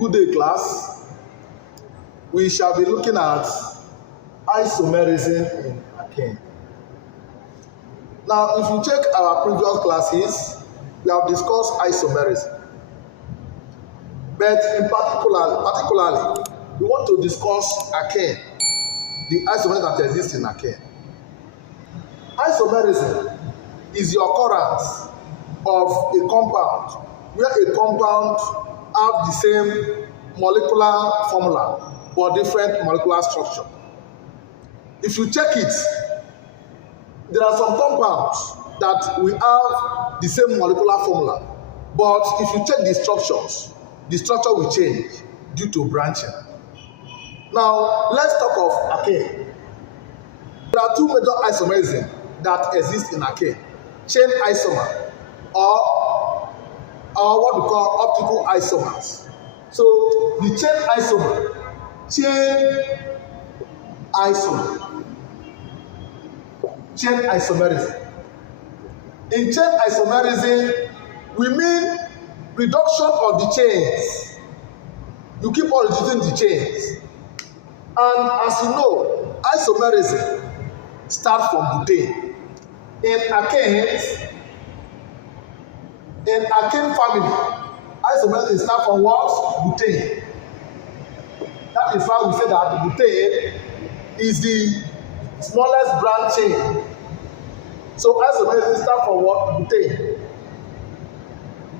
Good day, class. We shall be looking at isomerism in alkane. Now, if you check our previous classes, we have discussed isomerism. But particularly, we want to discuss alkane, the isomerism that exists in alkane. Isomerism is the occurrence of a compound where a compound have the same molecular formula but different molecular structure. If you check it, there are some compounds that will have the same molecular formula, but if you check the structure will change due to branching. Now, let's talk of alkane. There are two major isomerisms that exist in alkane: chain isomer or what we call optical isomers. So the chain isomerism. In chain isomerism, we mean reduction of the chains. You keep on reducing the chains. And as you know, isomerism starts from butane. In alkane family, isomerism starts from what? Butane. That is why we say that butane is the smallest branch chain. So isomerism starts from what? Butane.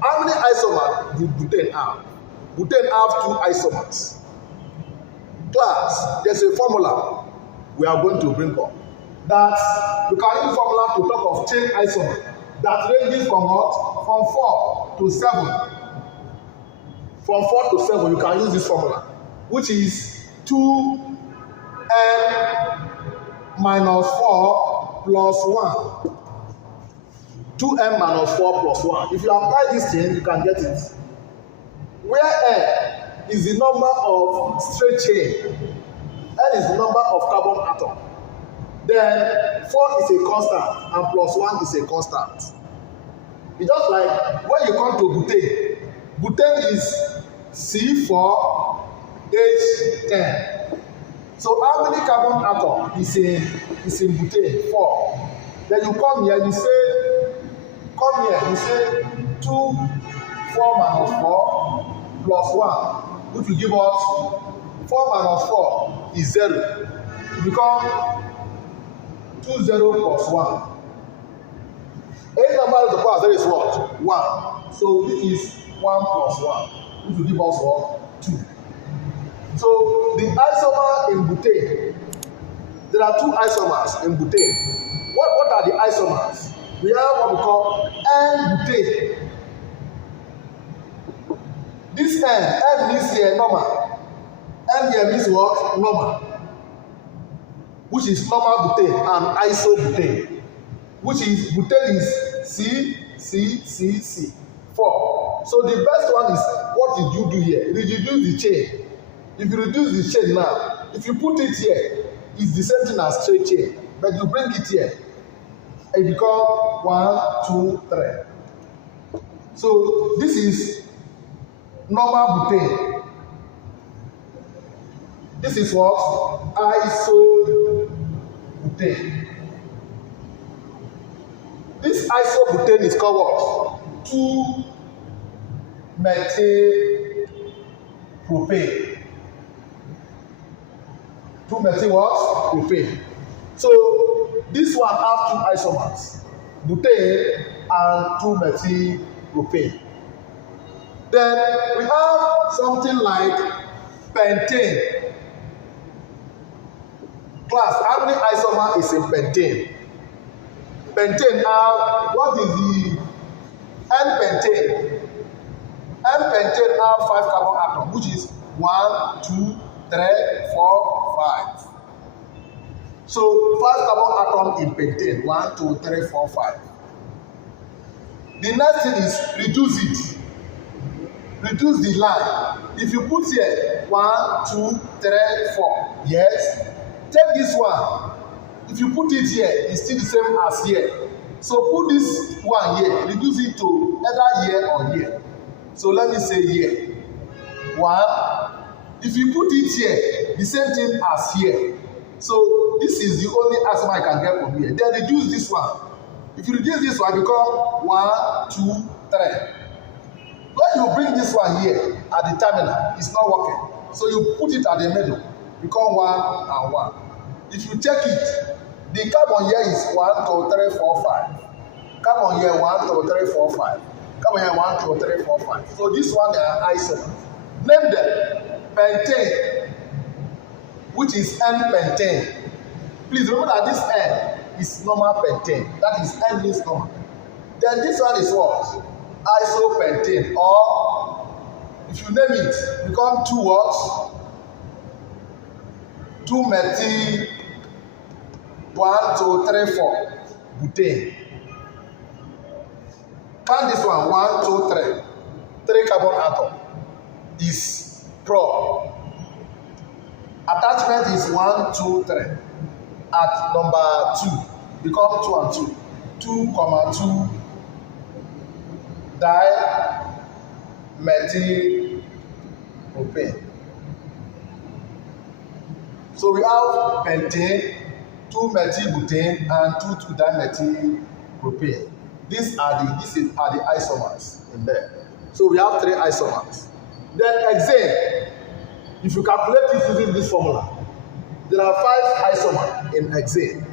How many isomers do butane have? Butane have 2 isomers. Class, there's a formula we are going to bring up. That we can use formula to talk of chain isomer that ranges from what? From 4 to 7. From 4 to 7, you can use this formula, which is 2n minus 4 plus 1. 2n minus 4 plus 1. If you apply this thing, you can get it. Where n is the number of straight chain, n is the number of carbon atom. Then 4 is a constant and plus 1 is a constant. It's just like when you come to butane. Butane is C₄H₁₀. So how many carbon atom is in butane? 4. Then you come here, you say 2 4 minus 4 plus 1, which will give us 4 minus 4 is 0. It becomes 2 0 plus 1. Any number of the power there is what? 1. So this is 1 plus 1, which will give us what? 2. So the isomer in butane, there are 2 isomers in butane. What are the isomers? We have what we call N-butane. This N means here normal. N here means what? Normal. Which is normal butane and isobutane. Which is butane is C 4. So the best one is, what did you do here? Reduce the chain. If you reduce the chain now, if you put it here, it's the same thing as straight chain. But you bring it here, it becomes 1, 2, 3. So this is normal butane. This is what? Isobutane. This isobutane is called what? 2-methylpropane. 2-methyl what? Propane. So this one has 2 isomers, butane and 2-methylpropane. Then we have something like pentane. Class, how many isomers is in pentane? Pentane have, what is the N-pentane? N-pentane have 5 carbon atoms, which is 1, 2, 3, 4, 5. So 5 carbon atoms in pentane, 1, 2, 3, 4, 5. The next thing is reduce it. Reduce the line. If you put here 1, 2, 3, 4, yes. Take this one. If you put it here, it's still the same as here. So put this one here, reduce it to either here or here. So let me say here. 1, 1. If you put it here, the same thing as here. So this is the only isomer I can get from here. Then reduce this one. If you reduce this one, become 1, 2, 3. When you bring this one here at the terminal, it's not working. So you put it at the middle, become 1 and 1. If you check it, the carbon here is 1, 2, 3, 4, 5. Carbon here 1, 2, 3, 4, 5. Carbon here 1, 2, 3, 4, 5. So this one they are isomers. Name them. Pentane, which is N-pentane. Please remember that this N is normal pentane. That is N means normal. Then this one is what? Isopentane, or if you name it, become 2 what? 2-methyl 1, 2, 3, 4 butane. Count this one 1, 2, 3. 3 carbon atom is pro. Attachment is 1, 2, 3. At number 2, become 2 and 2. 2, 2 dimethyl propane. So we have pentane, 2-methyl butane, and 2, 2 dimethyl propane. These are the isomers in there. So we have 3 isomers. Then hexane, if you calculate it using this formula, there are 5 isomers in hexane.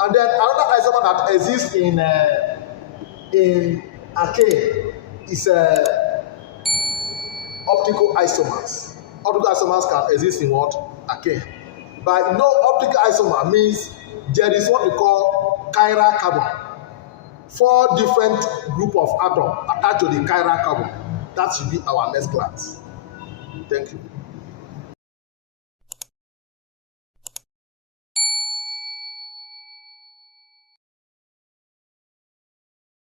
And then another isomer that exists in alkane is optical isomers. Optical isomers can exist in what? Alkane. But no optical isomer means there is what we call chiral carbon. 4 different group of atoms attached to the chiral carbon. That should be our next class. Thank you.